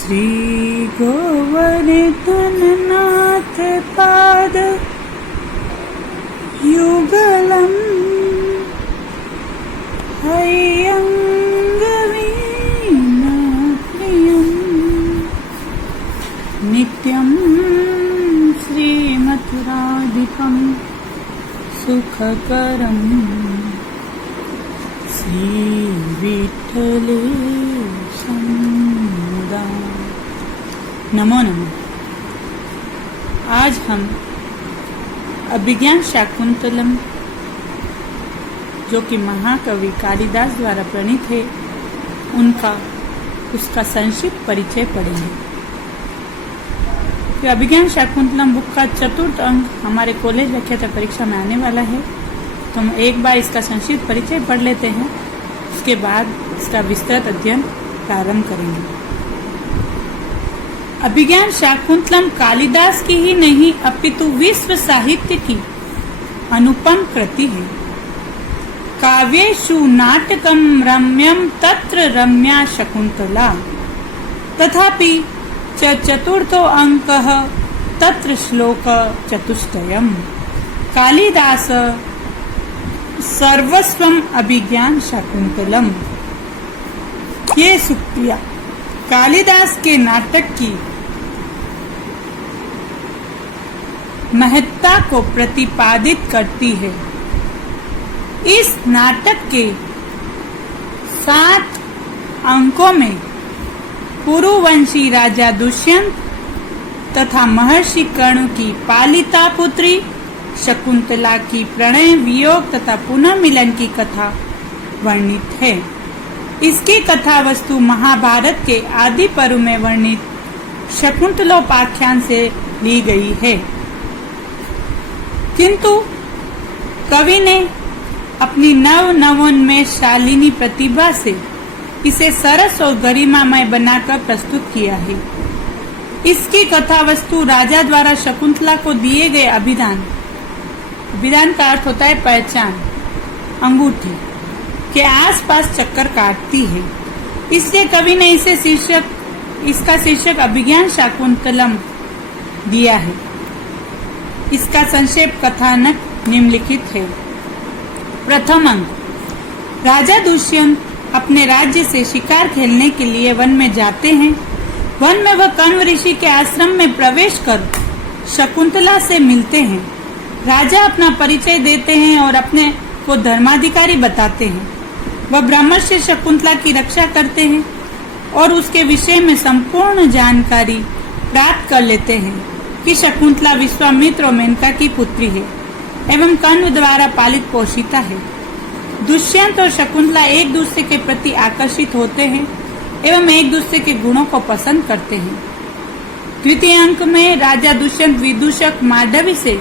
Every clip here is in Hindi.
श्री गोवर्धननाथ पाद युगलम् हय्यङ्गवीणाप्रियम् नित्यं श्रीमथुराधिपं सुखकरम् श्रीविठ्ठलेशं मुदा। नमो नमः। आज हम अभिज्ञान शाकुंतलम, जो कि महाकवि कालिदास द्वारा प्रणीत है, उसका संक्षिप्त परिचय पढ़ेंगे। तो अभिज्ञान शाकुंतलम बुक का चतुर्थ अंक हमारे कॉलेज व्याख्याता परीक्षा में आने वाला है, तो हम एक बार इसका संक्षिप्त परिचय पढ़ लेते हैं, उसके बाद इसका विस्तृत अध्ययन प्रारंभ करेंगे। अभिज्ञान शाकुंतलम कालिदास की ही नहीं अपितु विश्व साहित्य की अनुपम कृति है। काव्येषु नाटकम रम्यम तत्र रम्या शकुंतला, तथापि च चतुर्थो अंकः तत्र श्लोक चतुष्टयम्। कालिदास सर्वस्वम अभिज्ञान शाकुंतलम। ये सुक्तियां कालिदास के नाटक की महत्ता को प्रतिपादित करती है। इस नाटक के 7 अंकों में पुरुवंशी राजा दुष्यंत तथा महर्षि कर्ण की पालिता पुत्री शकुंतला की प्रणय वियोग तथा पुनः मिलन की कथा वर्णित है। इसकी कथा वस्तु महाभारत के आदि पर्व में वर्णित शकुंतलोपाख्यान से ली गई है, किंतु कवि ने अपनी नवोन्मेष शालिनी प्रतिभा से इसे सरस और गरिमामय बनाकर प्रस्तुत किया है। इसकी कथा वस्तु राजा द्वारा शकुंतला को दिए गए अभिदान का अर्थ होता है पहचान, अंगूठी के आसपास चक्कर काटती है। इसलिए कवि ने इसका शीर्षक अभिज्ञान शाकुंतलम दिया है। इसका संक्षेप कथानक निम्नलिखित है। प्रथम अंक। राजा दुष्यंत अपने राज्य से शिकार खेलने के लिए वन में जाते हैं। वन में वह कण्व ऋषि के आश्रम में प्रवेश कर शकुंतला से मिलते हैं। राजा अपना परिचय देते हैं और अपने को धर्माधिकारी बताते हैं। वह ब्रह्मर्षि शकुंतला की रक्षा करते हैं और उसके विषय में संपूर्ण जानकारी प्राप्त कर लेते हैं कि शकुंतला विश्वामित्र और मेनका की पुत्री है एवं कण्व द्वारा पालित पोषिता है। दुष्यंत और शकुंतला एक दूसरे के प्रति आकर्षित होते हैं एवं एक दूसरे के गुणों को पसंद करते हैं। द्वितीय अंक में राजा दुष्यंत विदूषक माधवी से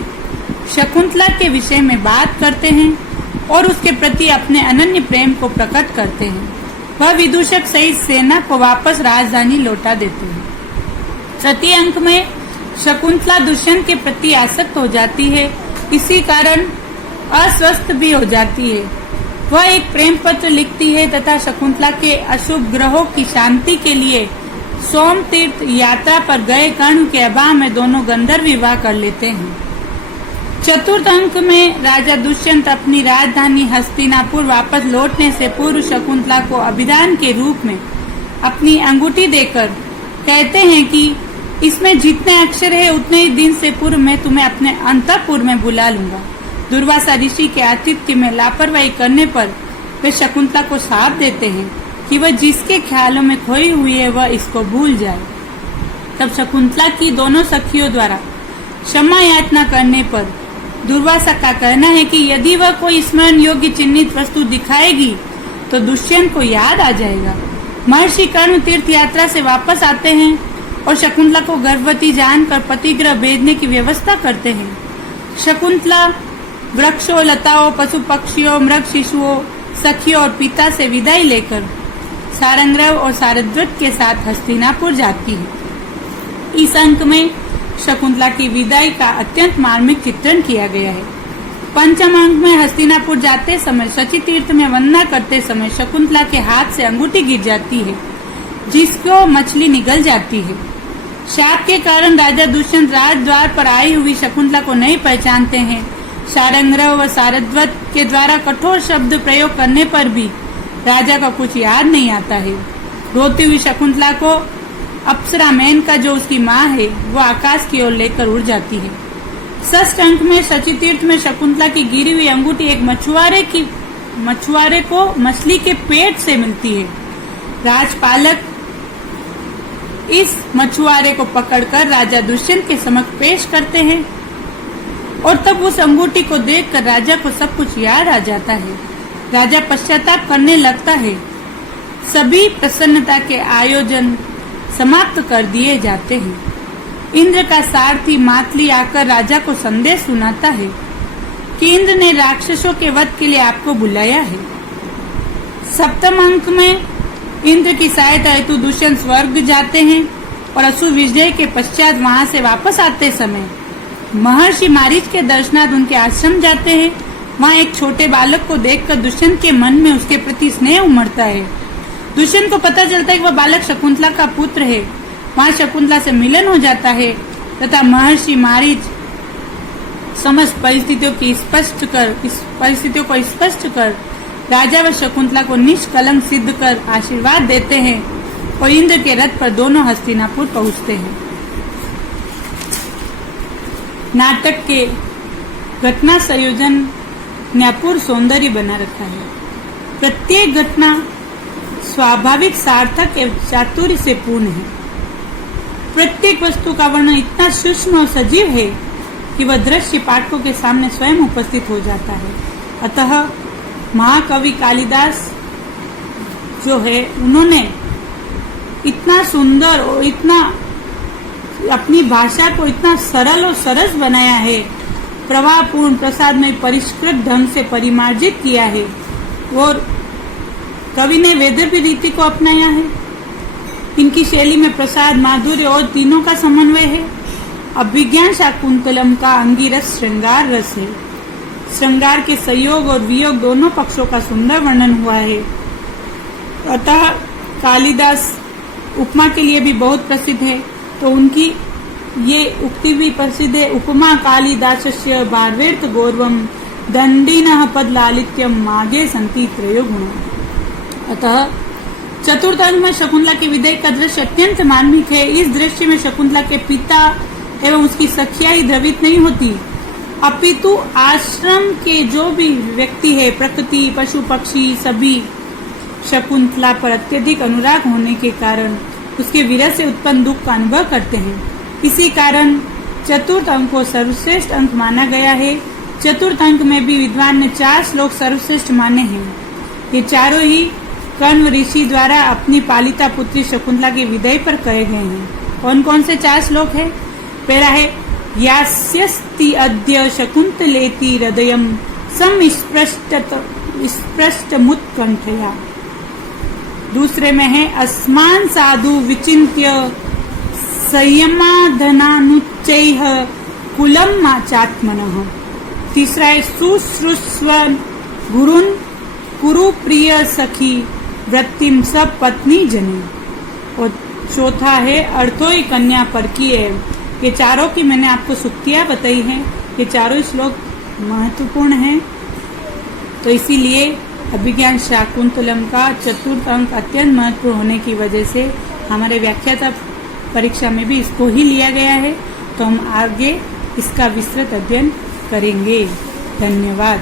शकुंतला के विषय में बात करते हैं और उसके प्रति अपने अनन्य प्रेम को प्रकट करते हैं। वह विदूषक सहित सेना को वापस राजधानी लौटा देते हैं। तृतीय अंक में शकुंतला दुष्यंत के प्रति आसक्त हो जाती है, इसी कारण अस्वस्थ भी हो जाती है। वह एक प्रेम पत्र लिखती है तथा शकुंतला के अशुभ ग्रहों की शांति के लिए सोम तीर्थ यात्रा पर गए कर्ण के अभाव में दोनों गंधर्व विवाह कर लेते हैं। चतुर्थ अंक में राजा दुष्यंत अपनी राजधानी हस्तिनापुर वापस लौटने से पूर्व शकुंतला को अभिदान के रूप में अपनी अंगूठी देकर कहते हैं कि इसमें जितने अक्षर है उतने ही दिन से पूर्व मैं तुम्हें अपने अंतःपुर में बुला लूंगा। दुर्वासा ऋषि के आतिथ्य में लापरवाही करने पर वे शकुंतला को शाप देते हैं कि वह जिसके ख्यालों में खोई हुई है वह इसको भूल जाए। तब शकुंतला की दोनों सखियों द्वारा क्षमा याचना करने पर दुर्वासा का कहना है कि यदि वह कोई स्मरण योग्य चिन्हित वस्तु दिखाएगी तो दुष्यंत को याद आ जाएगा। महर्षि कर्ण तीर्थ यात्रा से वापस आते हैं और शकुंतला को गर्भवती जानकर पतिगृह भेजने की व्यवस्था करते हैं। शकुंतला वृक्षों, लताओं, पशु पक्षियों, मृग शिशुओं, सखियों और पिता से विदाई लेकर सारंगरव और सारध्वज के साथ हस्तिनापुर जाती है। इस अंक में शकुंतला की विदाई का अत्यंत मार्मिक चित्रण किया गया है। पंचम अंक में हस्तिनापुर जाते समय शची तीर्थ में वंदना करते समय शकुंतला के हाथ से अंगूठी गिर जाती है। जिसको मछली निगल जाती है। शाप के कारण राजा दुष्यंत राजद्वार पर आई हुई शकुंतला को नहीं पहचानते हैं। शारंग्रह व सारद्वत के द्वारा कठोर शब्द प्रयोग करने पर भी राजा का कुछ याद नहीं आता है। रोती हुई शकुंतला को अप्सरा मेनका जो उसकी माँ है वो आकाश की ओर लेकर उड़ जाती है। षष्ठ अंक में शचीतीर्थ में शकुंतला की गिरी हुई अंगूठी एक मछुआरे को मछली के पेट से मिलती है। राजपालक इस मछुआरे को पकड़कर राजा दुष्यंत के समक्ष पेश करते हैं और तब उस अंगूठी को देखकर राजा को सब कुछ याद आ जाता है। राजा पश्चाताप करने लगता है। सभी प्रसन्नता के आयोजन समाप्त कर दिए जाते हैं। इंद्र का सारथी मातली आकर राजा को संदेश सुनाता है कि इंद्र ने राक्षसों के वध के लिए आपको बुलाया है। सप्तम अंक में इंद्र की सहायता हेतु दुष्यंत स्वर्ग जाते हैं और असुर विजय के पश्चात वहां से वापस आते समय महर्षि मारीच के दर्शनार्थ उनके आश्रम जाते हैं। वहां एक छोटे बालक को देखकर दुष्यंत के मन में उसके प्रति स्नेह उमड़ता है। दुष्यंत को पता चलता है कि वह बालक शकुंतला का पुत्र है। वहां शकुंतला से मिलन हो जाता है तथा महर्षि मारीच समस्त परिस्थितियों को स्पष्ट कर राजा व शकुंतला को निष्कलंक सिद्ध कर आशीर्वाद देते हैं और इंद्र के रथ पर दोनों हस्तिनापुर पहुंचते हैं। नाटक के घटना संयोजन ने अपूर्व सौंदर्य बना रखा है। प्रत्येक घटना स्वाभाविक, सार्थक एवं चातुर्य से पूर्ण है। प्रत्येक वस्तु का वर्णन इतना सूक्ष्म और सजीव है कि वह दृश्य पाठकों के सामने स्वयं उपस्थित हो जाता है। अतः महाकवि कालिदास जो है उन्होंने इतना सुंदर और इतना अपनी भाषा को इतना सरल और सरस बनाया है, प्रवाहपूर्ण प्रसाद में परिष्कृत ढंग से परिमार्जित किया है और कवि ने वैदर्भी रीति को अपनाया है। इनकी शैली में प्रसाद, माधुर्य और तीनों का समन्वय है। अभिज्ञान शाकुंतलम का अंगिरस श्रृंगार रस है। श्रृंगार के संयोग और वियोग दोनों पक्षों का सुंदर वर्णन हुआ है। अतः कालिदास उपमा के लिए भी बहुत प्रसिद्ध है, तो उनकी ये उक्ति भी प्रसिद्ध है। उपमा कालिदासस्य बार्वेर्थ गौरवम दंडिनः पद लालित्यम मागे संति त्रयो गुण। अतः चतुर्थ अंक में शकुंतला की विदाई का दृश्य अत्यंत मार्मिक है। इस दृश्य में शकुंतला के पिता एवं उसकी सखिया ही द्रवित नहीं होती, अपितु आश्रम के जो भी व्यक्ति है, प्रकृति, पशु पक्षी, सभी शकुंतला पर अत्यधिक अनुराग होने के कारण उसके विरह से उत्पन्न दुख का अनुभव करते हैं। इसी कारण चतुर्थ अंक को सर्वश्रेष्ठ अंक माना गया है। चतुर्थ अंक में भी विद्वान ने 4 श्लोक सर्वश्रेष्ठ माने हैं। ये चारों ही कण्व ऋषि द्वारा अपनी पालिता पुत्री शकुंतला की विदाई पर कहे गए हैं। कौन कौन से 4 श्लोक है? पहला है यास्यस्ति अद्य शकुंतलेति हृदयं स्पृष्टमुत्कंठया। दूसरे में है अस्मान साधु विचिन्त्य संयमाधनानुच्चैः कुलं माचात्मनः। तीसरा है शुश्रूषव गुरुन् कुरु प्रिय सखी वृत्तिम सब पत्नी जनी। और चौथा है अर्थोई कन्या पर की है। ये चारों की मैंने आपको सुक्तियां बताई हैं। ये चारों श्लोक महत्वपूर्ण हैं, तो इसीलिए अभिज्ञान शाकुंतलम का चतुर्थ अंक अत्यंत महत्वपूर्ण होने की वजह से हमारे व्याख्याता परीक्षा में भी इसको ही लिया गया है। तो हम आगे इसका विस्तृत अध्ययन करेंगे। धन्यवाद।